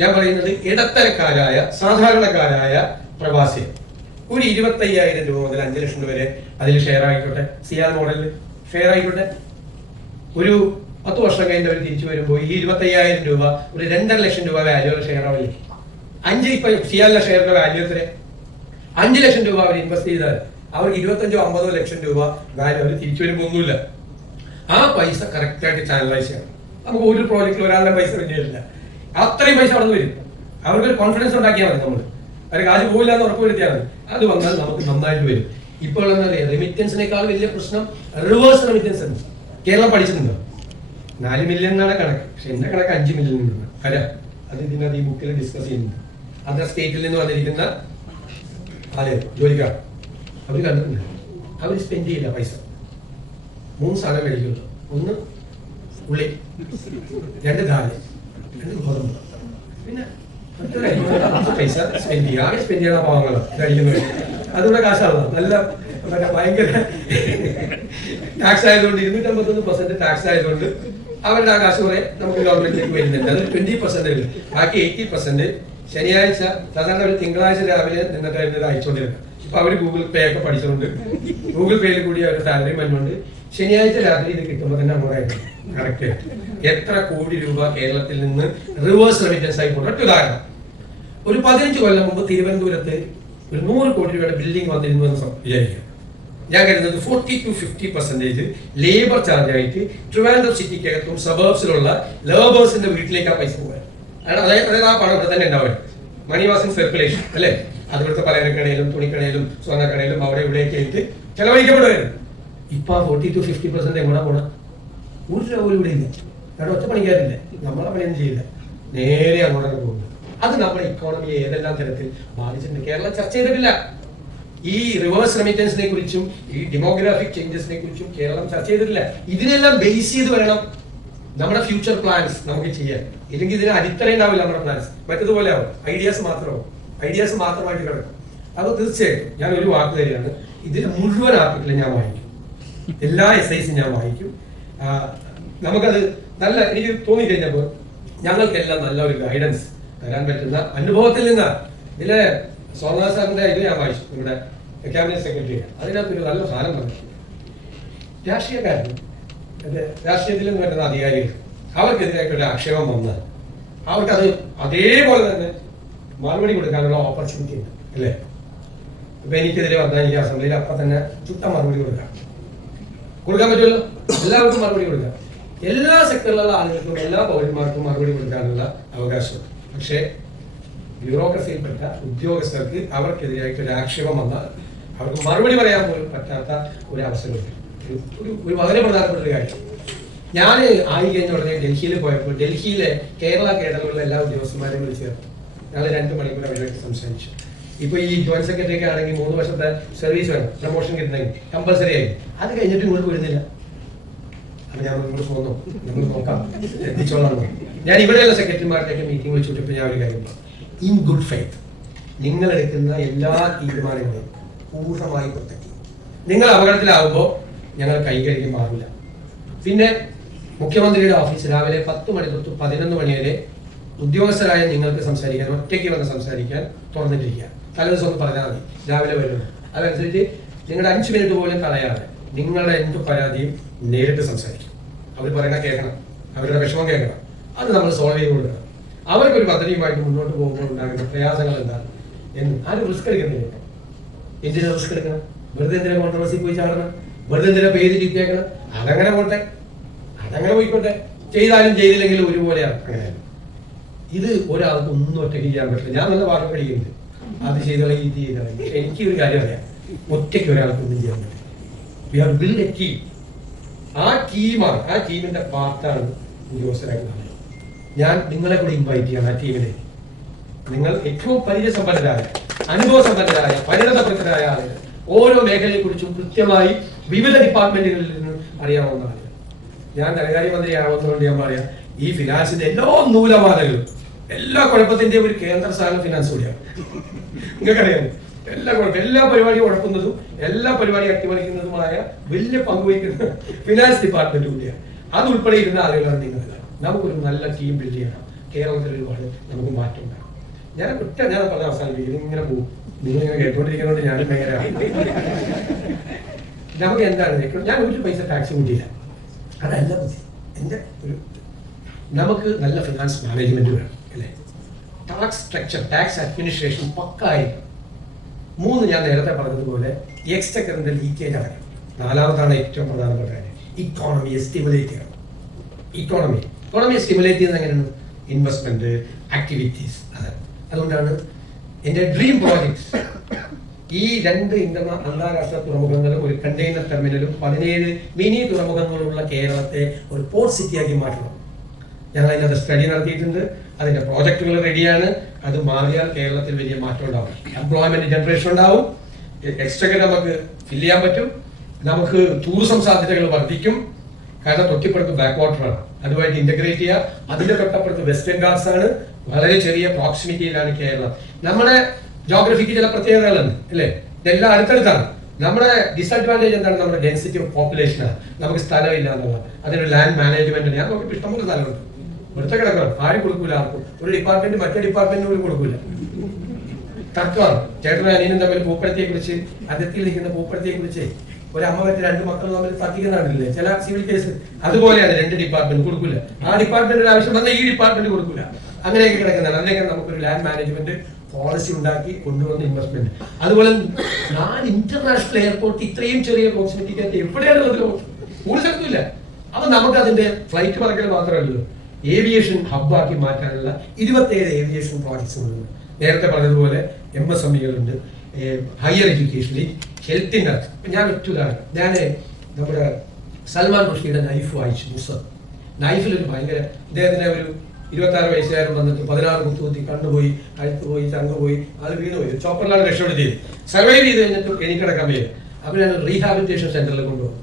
ഞാൻ പറയുന്നത് ഇടത്തരക്കാരായ സാധാരണക്കാരായ പ്രവാസികൾ ഒരു 25,000 രൂപ മുതൽ 5 ലക്ഷം രൂപ വരെ അതിൽ ഷെയർ ആയിക്കോട്ടെ, സിയാൽ മോഡലിൽ ഷെയർ ആയിക്കോട്ടെ. ഒരു 10 വർഷം കഴിഞ്ഞ് അവർ തിരിച്ചു വരുമ്പോൾ ഈ 25,000 രൂപ ഒരു 2.5 ലക്ഷം രൂപ വാല്യൂള്ള ഷെയർ ആവില്ലേ. ഇപ്പൊ സിയാലിന്റെ ഷെയറിന്റെ വാല്യൂ എത്ര? 5 ലക്ഷം രൂപ അവർ ഇൻവെസ്റ്റ് ചെയ്താൽ അവർക്ക് 25-50 ലക്ഷം രൂപ വാല്യൂ അവർ തിരിച്ചു വരുമ്പോൾ ഒന്നുമില്ല. ആ പൈസ കറക്റ്റ് ആയിട്ട് ചാനലൈസ് ചെയ്യണം. നമുക്ക് ഒരു പ്രോജക്റ്റിൽ ഒരാളുടെ പൈസ വേണ്ടിയില്ല. അത്രയും പൈസ അവിടെ നിന്ന് വരും. അവർക്കൊരു കോൺഫിഡൻസ് ഉണ്ടാക്കിയാൽ മതി. നമ്മൾ അവർ കാശ് പോയില്ല എന്ന് ഉറപ്പുവരുത്തിയാൽ മതി. അത് വന്നാൽ നമുക്ക് നന്നായിട്ട് വരും. ഇപ്പോൾ എന്താ പറയുക, റെമിറ്റൻസിനേക്കാൾ വലിയ പ്രശ്നം റിവേഴ്സ് റെമിറ്റൻസ് ആണ്. കേരളം പഠിച്ചിട്ടുണ്ടോ? 4 മില്യൺ എന്നാണ് കണക്ക്. പക്ഷെ എന്റെ കണക്ക് 5 മില്യൺ ഉണ്ട്. അത് ഇതിനകത്ത് ഈ ബുക്കിൽ ഡിസ്കസ് ചെയ്യുന്നുണ്ട്. അതർ സ്റ്റേറ്റിൽ നിന്ന് വന്നിരിക്കുന്ന ആളുകൾ ജോലിക്കാർ അവർ കണ്ടിട്ടുണ്ട്. അവർ സ്പെൻഡ് ചെയ്യില്ല പൈസ. 3 സാധനം മേടിക്കുള്ളൂ. 1 ഉള്ളി, 2 ദാല്, 2 ഗോതമ്പ്. പിന്നെ പൈസ സ്പെൻഡ് ചെയ്യുക. ആകെ സ്പെൻഡ് ചെയ്യുന്ന പാവങ്ങളാണ് കഴിക്കുന്നത്. അതുകൂടെ കാശാണ്. നല്ല ഭയങ്കര ടാക്സ് ആയതുകൊണ്ട് 251% ടാക്സ് ആയതുകൊണ്ട് അവരുടെ ആ കാശ് കുറെ നമുക്ക് ഗവൺമെന്റിലേക്ക് വരുന്നുണ്ട്. അത് 20% ബാക്കി 80% ശനിയാഴ്ച സാധാരണ ഒരു തിങ്കളാഴ്ച രാവിലെ നിന്നിട്ടായിരുന്നു അയച്ചുകൊണ്ടിരുന്നത്. ഇപ്പൊ അവര് ഗൂഗിൾ പേ ഒക്കെ പഠിച്ചുകൊണ്ട് ഗൂഗിൾ പേയിൽ കൂടി അവർ സാലറി വരുന്നുണ്ട്. ശനിയാഴ്ച രാത്രി ഇത് കിട്ടുമ്പോൾ തന്നെ അങ്ങോട്ടായിരുന്നു കറക്റ്റ്. എത്ര കോടി രൂപ കേരളത്തിൽ നിന്ന് റിവേഴ്സ് റെമിറ്റൻസ് ആയി പോകും. ഒറ്റ ഉദാഹരണം, ഒരു 15 കൊല്ലം മുമ്പ് തിരുവനന്തപുരത്ത് ഒരു 100 കോടി രൂപയുടെ ബിൽഡിംഗ് വന്നിരുന്നു എന്ന് വിചാരിക്കാം. ഞാൻ കരുതുന്നത് 40 to 50% ലേബർ ചാർജ് ആയിട്ട് ട്രിവാൻഡ്രം സിറ്റിക്കകത്തും സബർബ്സിലുള്ള ലേബേഴ്സിന്റെ വീട്ടിലേക്ക് ആ പൈസ പോകാൻ. അതായത് ആ പണം ഇവിടെ തന്നെ ഉണ്ടാവുക. മണി വാസ് ഇൻ സർക്കുലേഷൻ അല്ലേ? അതുപോലത്തെ പലചരക്കടയിലും തുണിക്കടയിലും സ്വർണ്ണക്കടയിലും അവിടെ ഇവിടെയൊക്കെ ആയിട്ട് ചെലവഴിക്കപ്പെടുമായിരുന്നു. ഇപ്പൊ ആ 40 to 50% എങ്ങോട്ടാ പോണ? ഒരു രൂപ പോലും ഇവിടെ ഇല്ല. കാരണം ഒറ്റ പണിക്കാരില്ല, നമ്മളെ പണിയൊന്നും ചെയ്യില്ല, നേരെ അങ്ങോട്ടാണ് പോകുന്നത്. അത് നമ്മുടെ ഇക്കോണമിയെ ഏതെല്ലാം തരത്തിൽ ബാധിച്ചിട്ടുണ്ട് കേരളം ചർച്ച ചെയ്തിട്ടില്ല. ഈ റിവേഴ്സ് റെമിറ്റൻസിനെ കുറിച്ചും ഈ ഡെമോഗ്രാഫിക് ചേഞ്ചസിനെ കുറിച്ചും കേരളം ചർച്ച ചെയ്തിട്ടില്ല. ഇതിനെല്ലാം ബേസ് ചെയ്ത് വേണം നമ്മുടെ ഫ്യൂച്ചർ പ്ലാൻസ് നമുക്ക് ചെയ്യാൻ. ഇല്ലെങ്കിൽ ഇതിന് അടിത്തറ ഉണ്ടാവില്ല നമ്മുടെ പ്ലാൻസ്. മറ്റതുപോലെ ആവും, ഐഡിയാസ് മാത്രമായിട്ട് കിടക്കും. അത് തീർച്ചയായിട്ടും ഞാൻ ഒരു വാക്ക് തരികയാണ്, ഇതിന്റെ മുഴുവൻ ആർട്ടിക്കിളും ഞാൻ വായിക്കും, എല്ലാ എസ്ഐസും ഞാൻ വായിക്കും. നമുക്കത് നല്ല എനിക്ക് തോന്നിക്കഴിഞ്ഞപ്പോൾ ഞങ്ങൾക്കെല്ലാം നല്ല ഒരു ഗൈഡൻസ് തരാൻ പറ്റുന്ന അനുഭവത്തിൽ നിന്ന് ഇതിലെ സോമനാഥ് സാറിന്റെ ഇത് ഞാൻ വായിച്ചു, ഇവിടെ ക്യാബിനറ്റ് സെക്രട്ടറി. അതിനകത്തൊരു നല്ല സാധനം പറഞ്ഞു, രാഷ്ട്രീയക്കാരും രാഷ്ട്രീയത്തിൽ നിന്ന് വരുന്ന അധികാരികൾ അവർക്കെതിരായിട്ട് ഒരു ആക്ഷേപം വന്നാൽ അവർക്കത് അതേപോലെ തന്നെ മറുപടി കൊടുക്കാനുള്ള ഓപ്പർച്യൂണിറ്റി ഉണ്ട് അല്ലേ? ഇപ്പൊ എനിക്കെതിരെ വന്നാൽ എനിക്ക് അസംബ്ലിയിൽ അപ്പം തന്നെ ചുട്ട മറുപടി കൊടുക്കാൻ പറ്റുമല്ലോ. എല്ലാവർക്കും മറുപടി കൊടുക്കാം. എല്ലാ സെക്ടറിലുള്ള ആളുകൾക്കും എല്ലാ പൗരന്മാർക്കും മറുപടി കൊടുക്കാനുള്ള അവകാശം. പക്ഷേ ബ്യൂറോക്രസിയിൽപ്പെട്ട ഉദ്യോഗസ്ഥർക്ക് അവർക്കെതിരായിട്ട് ഒരു ആക്ഷേപം വന്നാൽ അവർക്ക് മറുപടി പറയാൻ പോലും പറ്റാത്ത ഒരു അവസരമുണ്ട്. ഒരു വളരെ പ്രധാനപ്പെട്ട ഒരു കാര്യം, ഞാൻ ആയി കഴിഞ്ഞ ഉടനെ ഡൽഹിയിൽ പോയപ്പോൾ ഡൽഹിയിലെ കേരള കേഡറിലുള്ള എല്ലാ ഉദ്യോഗസ്ഥന്മാരെയും വിളിച്ചു ചേർത്തു. ഞങ്ങൾ 2 മണിക്കൂർ അവരുമായിട്ട് സംസാരിച്ചു. ഇപ്പൊ ഈ ജോയിന്റ് സെക്രട്ടറി ഒക്കെ ആണെങ്കിൽ 3 വർഷത്തെ സർവീസ് വേണം, പ്രൊമോഷൻ കിട്ടണമെങ്കിൽ കമ്പൽസറി ആയി. അത് കഴിഞ്ഞിട്ട് ഇങ്ങോട്ട് വരുന്നില്ല. അപ്പൊ ഞാൻ പോന്നു, നമ്മൾ നോക്കാം, എത്തിച്ചോളാം. ഞാൻ ഇവിടെയുള്ള സെക്രട്ടറിമാരുടെയൊക്കെ മീറ്റിംഗ് വെച്ചിട്ട് ഞാൻ ഒരു കാര്യം, ഇൻ ഗുഡ് ഫെയ്ത്ത് നിങ്ങൾ എടുക്കുന്ന എല്ലാ തീരുമാനങ്ങളും പൂർണ്ണമായി പ്രൊട്ടക്ട് ചെയ്യും. നിങ്ങൾ അപകടത്തിലാവുമ്പോൾ ഞങ്ങൾ കൈകഴുകി മാറില്ല. പിന്നെ മുഖ്യമന്ത്രിയുടെ ഓഫീസ് രാവിലെ 10 മണി തൊട്ട് 11 മണി വരെ ഉദ്യോഗസ്ഥരായ നിങ്ങൾക്ക് സംസാരിക്കാൻ, ഒറ്റയ്ക്ക് വന്ന് സംസാരിക്കാൻ തുറന്നിട്ടിരിക്കുക. തലേദിവസം ഒന്ന് പറഞ്ഞാൽ മതി, രാവിലെ വരുന്നു. അതനുസരിച്ച് നിങ്ങളുടെ 5 മിനിറ്റ് പോലും കളയാതെ നിങ്ങളുടെ എന്ത് പരാതിയും നേരിട്ട് സംസാരിക്കും. അവർ പറയുന്ന കേൾക്കണം, അവരുടെ വിഷമം കേൾക്കണം, അത് നമ്മൾ സോൾവ് ചെയ്ത് കൊടുക്കണം. അവർക്കൊരു പദ്ധതിയുമായിട്ട് മുന്നോട്ട് പോകുമ്പോൾ ഉണ്ടാകുന്ന പ്രയാസങ്ങൾ എന്താണ് എന്ന് ആരും റിസ്ക് എടുക്കുന്നില്ല. എന്തിനാ റിസ്ക് എടുക്കണം? വെറുതെ എന്തിനാ കോൺട്രവേഴ്സി പോയി ചാടണം? വെറുതെ എന്തിനാ പേര് ചീത്തയാക്കണം? അതങ്ങനെ പോട്ടെ, അതങ്ങനെ പോയിക്കോട്ടെ. ചെയ്താലും ചെയ്തില്ലെങ്കിലും ഒരുപോലെയാണ്. അങ്ങനെ ഇത് ഒരാൾക്ക് ഒന്നും ഒറ്റയ്ക്ക് ചെയ്യാൻ പറ്റില്ല. ഞാൻ നല്ല വാർത്ത പഠിക്കുന്നുണ്ട്, അത് ചെയ്തോളെ ഇത് ചെയ്തോളെ. പക്ഷെ എനിക്ക് ഒരു കാര്യം അറിയാം, ഒറ്റയ്ക്ക് ഒരാൾക്ക് ഒന്നും ചെയ്യാൻ പറ്റില്ല. We have build A team. ആ ടീമാണ്, ആ ടീമിന്റെ പാർട്ടാണ് ഉദ്യോഗസ്ഥരായിട്ട്. ഞാൻ നിങ്ങളെ കൂടി ഇൻവൈറ്റ് ചെയ്യണം ആ ടീമിലേക്ക്. നിങ്ങൾ ഏറ്റവും പരിചയസമ്പന്നരായ, അനുഭവസമ്പന്നരായ, പരിണതപ്രദരായ ആളുകൾ, ഓരോ മേഖലയെ കുറിച്ചും കൃത്യമായി വിവിധ ഡിപ്പാർട്ട്മെന്റുകളിൽ നിന്ന് അറിയാവുന്ന ആളുകൾ. ഞാൻ ധനകാര്യമന്ത്രിയാവുന്നതുകൊണ്ട് ഞാൻ പറയാം, ഈ ഫിനാൻസിന്റെ എല്ലാ നൂലമാലകളും, എല്ലാ കുഴപ്പത്തിന്റെ ഒരു കേന്ദ്ര സ്ഥാനം ഫിനാൻസ് കൂടിയാണ്. നിങ്ങൾക്കറിയാം, എല്ലാ പരിപാടിയും ഉഴക്കുന്നതും എല്ലാ പരിപാടിയും അട്ടിമറിക്കുന്നതുമായ വലിയ പങ്കുവയ്ക്കുന്ന ഫിനാൻസ് ഡിപ്പാർട്ട്മെന്റ് കൂടിയാണ്. അതുൾപ്പെടെ ഇരുന്ന ആളുകളാണ് നിങ്ങൾ. നമുക്കൊരു നല്ല ടീം ബിൽഡ് ചെയ്യണം. കേരളത്തിൽ ഒരുപാട് നമുക്ക് മാറ്റം ഉണ്ടാകും. ഞാൻ പറഞ്ഞ അവസാനിപ്പിക്കും, ഇങ്ങനെ പോകും. നിങ്ങൾ ഇങ്ങനെ കേട്ടുകൊണ്ടിരിക്കുന്നതുകൊണ്ട് ഞാനും ഭയങ്കര നമുക്ക് എന്താണ്, ഞാൻ ഒരു പൈസ ടാക്സ് കൂട്ടിയില്ല, അതല്ല എന്റെ ഒരു. നമുക്ക് നല്ല ഫിനാൻസ് മാനേജ്മെന്റ് വേണം അല്ലേ? ടാക്സ് സ്ട്രക്ചർ, ടാക്സ് അഡ്മിനിസ്ട്രേഷൻ പക്കായിരിക്കും. 3 ഞാൻ നേരത്തെ പറഞ്ഞതുപോലെ എക്സ്ചക്കറിന്റെ ലീക്കേജ് അടക്കം. 4-ാമതാണ് ഏറ്റവും പ്രധാനപ്പെട്ട കാര്യം, ഇക്കോണമിയെ സ്റ്റിമുലേറ്റ് ചെയ്യണം. ഇക്കോണമി ഇക്കോണമിയെ സ്റ്റിമുലേറ്റ് ചെയ്യുന്നത് എങ്ങനെയാണ്? Investment, activities. അതുകൊണ്ടാണ് എൻ്റെ ഡ്രീം പ്രോജക്ട്സ് ഈ 2 അന്താരാഷ്ട്ര തുറമുഖങ്ങളും ഒരു കണ്ടെയ്നർ ടെർമിനലും 17 മിനി തുറമുഖങ്ങളുള്ള കേരളത്തെ ഒരു പോർട്ട് സിറ്റിയാക്കി മാറ്റണം. ഞങ്ങൾ അതിനകത്ത് സ്റ്റഡി നടത്തിയിട്ടുണ്ട്. അതിന്റെ പ്രോജക്റ്റുകൾ റെഡിയാണ്. അത് മാറിയാൽ കേരളത്തിൽ വലിയ മാറ്റം ഉണ്ടാവും. എംപ്ലോയ്മെന്റ് ജനറേഷൻ ഉണ്ടാവും. എക്സ്ട്രാ നമുക്ക് ഫില്ല് ചെയ്യാൻ പറ്റും. നമുക്ക് ടൂറിസം സാധ്യതകൾ വർദ്ധിക്കും. കാരണം തൊട്ടിപ്പുറത്ത് ബാക്ക് വാട്ടറാണ്, അതുമായിട്ട് ഇന്റഗ്രേറ്റ് ചെയ്യുക. അതിന്റെ തൊട്ടപ്പുറത്ത് വെസ്റ്റേൺ ഗാർഡ്സ് ആണ്. വളരെ ചെറിയ പ്രോക്സിമിറ്റിയിലാണ് കേരളം. നമ്മുടെ ജോഗ്രഫിക്ക് ചില പ്രത്യേകതകളുണ്ട് അല്ലേ? ഇതെല്ലാം അടുത്തടുത്താണ്. നമ്മുടെ ഡിസഡ്വാൻറ്റേജ് എന്താണ്? നമ്മുടെ ഡെൻസിറ്റി ഓഫ് പോപ്പുലേഷനാണ്. നമുക്ക് സ്ഥലമില്ല എന്നുള്ളത്. അതിനൊരു ലാൻഡ് മാനേജ്മെന്റ് ഞാൻ നോക്കി ഇഷ്ടംപോലെ സ്ഥലമുണ്ട്. ഇവിടുത്തെ കിടക്കണം ആരും കൊടുക്കൂല. ആർക്കും ഒരു ഡിപ്പാർട്ട്മെന്റ് മറ്റേ ഡിപ്പാർട്ട്മെന്റിന് പോലും കൊടുക്കൂല. തർക്കമാണ്. ചേട്ടനും അനിയനും തമ്മിൽ പൂപ്പഴത്തിയെ കുറിച്ച്, അതിർത്തിയിൽ നിൽക്കുന്ന പൂപ്പഴത്തിയെ കുറിച്ച് ഒരു അമ്മ മറ്റേ 2 മക്കൾ തമ്മിൽ തർക്കിക്കുന്നില്ലേ ചില സിവിൽ കേസ്. അതുപോലെയാണ് 2 ഡിപ്പാർട്ട്മെന്റ് കൊടുക്കൂല. ആ ഡിപ്പാർട്ട്മെന്റിന് ആവശ്യം വന്നാൽ ഈ ഡിപ്പാർട്ട്മെന്റ് കൊടുക്കൂല. അങ്ങനെയൊക്കെ കിടക്കുന്നതാണ്. അതിനൊക്കെ നമുക്കൊരു ലാൻഡ് മാനേജ്മെന്റ് പോളിസി ഉണ്ടാക്കി കൊണ്ടുവന്ന ഇൻവെസ്റ്റ്മെന്റ്. അതുപോലെ 4 ഇന്റർനാഷണൽ എയർപോർട്ട് ഇത്രയും ചെറിയ പ്രോക്സിമിറ്റിക്കകത്ത് എവിടെയാണ് ഒരു സ്ഥലത്തുമില്ല. അപ്പൊ നമുക്ക് അതിന്റെ ഫ്ലൈറ്റ് പറക്കൽ മാത്രമല്ലല്ലോ, ഏവിയേഷൻ ഹബ്ബാക്കി മാറ്റാനുള്ള 27 ഏവിയേഷൻ പ്രോജക്ട്സുകളുണ്ട്. നേരത്തെ പറഞ്ഞതുപോലെ MSMEകളുണ്ട്, ഹയർ എഡ്യൂക്കേഷൻ, ഹെൽത്തിന്റെ. ഞാൻ ഒറ്റുകാരണം, ഞാൻ നമ്മുടെ സൽമാൻ റുഷ്ദിയുടെ നൈഫ് വായിച്ചു. മുസർ നൈഫിലൊരു ഭയങ്കര ഇദ്ദേഹത്തിന് ഒരു 26 വയസ്സുകാരൻ വന്നിട്ട് 16 കുത്തുകുത്തി കണ്ണുപോയി, കഴുത്തുപോയി, ചങ്ങുപോയി, ആൾ വീണുപോയി. ചോപ്പറിലാണ് രക്ഷപ്പെടുത്തിയത്. സർവൈവ് ചെയ്ത് കഴിഞ്ഞിട്ട് എനിക്കിടക്കാൻ വയ്യ. അപ്പൊ ഞാൻ റീഹാബിലിറ്റേഷൻ സെന്ററിൽ കൊണ്ടുപോകും.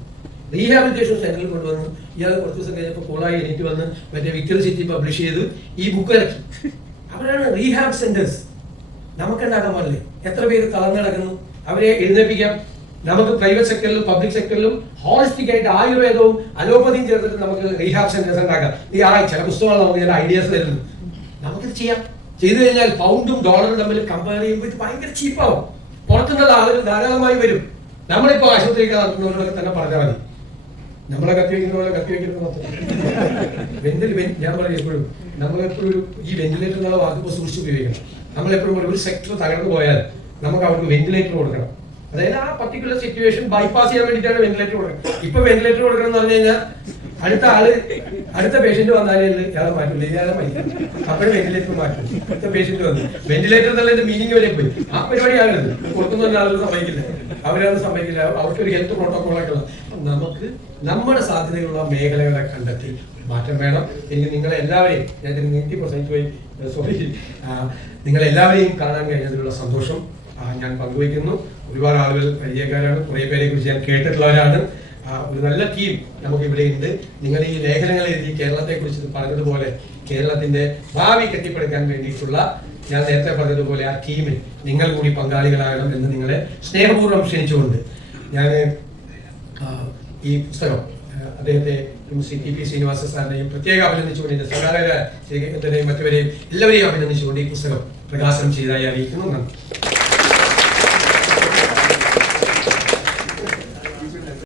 റീഹാബിലിറ്റേഷൻ സെന്ററിൽ കൊണ്ടുവന്നു. ഇയാൾ കുറച്ച് ദിവസം കഴിഞ്ഞപ്പോൾ കൂളായി എനിക്ക് വന്ന് മറ്റേ വിക്ടറി സിറ്റി പബ്ലിഷ് ചെയ്ത് ഈ ബുക്ക് ഇറക്കി. അവരാണ് റീഹാബ് സെന്റേഴ്സ്. നമുക്കുണ്ടാക്കാൻ പാടില്ലേ? എത്ര പേര് തളർന്നു കിടക്കുന്നു, അവരെ എഴുന്നേൽപ്പിക്കാം. നമുക്ക് പ്രൈവറ്റ് സെക്ടറിലും പബ്ലിക് സെക്ടറിലും ഹോളിസ്റ്റിക് ആയിട്ട് ആയുർവേദവും അലോപ്പതിയും ചേർത്തിട്ട് നമുക്ക് റീഹാബ് സെന്റേഴ്സ് ഉണ്ടാക്കാം. ഈ ചില പുസ്തകങ്ങൾ നമുക്ക് ചില ഐഡിയാസ് തരുന്നു. നമുക്കിത് ചെയ്യാം. ചെയ്തു കഴിഞ്ഞാൽ പൗണ്ടും ഡോളറും തമ്മിൽ കമ്പയർ ചെയ്യുമ്പോൾ ഇത് ഭയങ്കര ചീപ്പാവും. പുറത്തുനിന്നുള്ള ആളുകൾ ധാരാളമായി വരും. നമ്മളിപ്പോ ആശുപത്രിക്ക് നടത്തുന്നവരോടൊക്കെ തന്നെ പറഞ്ഞാൽ മതി, നമ്മളെ കത്തിവെക്കുന്ന പോലെ കത്തിവെക്കുന്നത് ഞാൻ പറയും എപ്പോഴും നമ്മളെപ്പോഴും ഈ വെന്റിലേറ്റർ എന്നുള്ള വാക്കിപ്പോ സൂക്ഷിച്ച് ഉപയോഗിക്കണം. നമ്മളെപ്പോഴും ഒരു സെക്ടർ തകർന്നു പോയാൽ നമുക്ക് അവർക്ക് വെന്റിലേറ്റർ കൊടുക്കണം. അതായത് ആ പർട്ടിക്കുലർ സിറ്റുവേഷൻ ബൈപ്പാസ് ചെയ്യാൻ വേണ്ടിയിട്ടാണ് വെന്റിലേറ്റർ കൊടുക്കുന്നത്. ഇപ്പൊ വെന്റിലേറ്റർ കൊടുക്കണം എന്ന് പറഞ്ഞു കഴിഞ്ഞാൽ അടുത്ത പേഷ്യന്റ് വന്നാലേ ഇയാളെ മാറ്റില്ല, ഇയാളെ മരിക്കും. അപ്പോഴും വെന്റിലേറ്റർ മാറ്റും. അടുത്ത പേഷ്യന്റ് വന്നു വെന്റിലേറ്റർ എന്നുള്ളതിന്റെ മീനിങ് വരെ പോയി. ആ പരിപാടിയാണത്. കൊടുക്കുന്ന ആളുകൾ സമ്മതിക്കില്ല, അവരത് സമ്മതിക്കില്ല. അവർക്കൊരു ഹെൽത്ത് പ്രോട്ടോകോളൊക്കെ ഉള്ള. നമുക്ക് നമ്മുടെ സാധ്യതയുള്ള മേഖലകളെ കണ്ടെത്തി മാറ്റം വേണം. എനിക്ക് നിങ്ങളെ എല്ലാവരെയും, ഞാൻ 90% പോയി, സോറി, നിങ്ങളെല്ലാവരെയും കാണാൻ കഴിഞ്ഞതിലുള്ള സന്തോഷം ഞാൻ പങ്കുവയ്ക്കുന്നു. ഒരുപാട് ആളുകൾ പരിചയക്കാരാണ്, കുറെ പേരെ കുറിച്ച് ഞാൻ കേട്ടിട്ടുള്ളവരാണ്. ഒരു നല്ല ടീം നമുക്ക് ഇവിടെ ഉണ്ട്. നിങ്ങൾ ഈ ലേഖനങ്ങൾ എഴുതി കേരളത്തെ കുറിച്ച് പറഞ്ഞതുപോലെ കേരളത്തിന്റെ ഭാവി കെട്ടിപ്പടുക്കാൻ വേണ്ടിയിട്ടുള്ള, ഞാൻ നേരത്തെ പറഞ്ഞതുപോലെ ആ ടീമിൽ നിങ്ങൾ കൂടി പങ്കാളികളാകണം എന്ന് നിങ്ങളെ സ്നേഹപൂർവ്വം ക്ഷണിച്ചുകൊണ്ട് ഞാൻ ഈ പുസ്തകം അദ്ദേഹത്തെ TP ശ്രീനിവാസ സാറിനെയും പ്രത്യേകം അഭിനന്ദിച്ചുകൊണ്ട്, എന്റെ സഹകാര മറ്റവരെയും എല്ലാവരെയും അഭിനന്ദിച്ചുകൊണ്ട് ഈ പുസ്തകം പ്രകാശനം ചെയ്തതായി അറിയിക്കുന്നു. നന്ദി.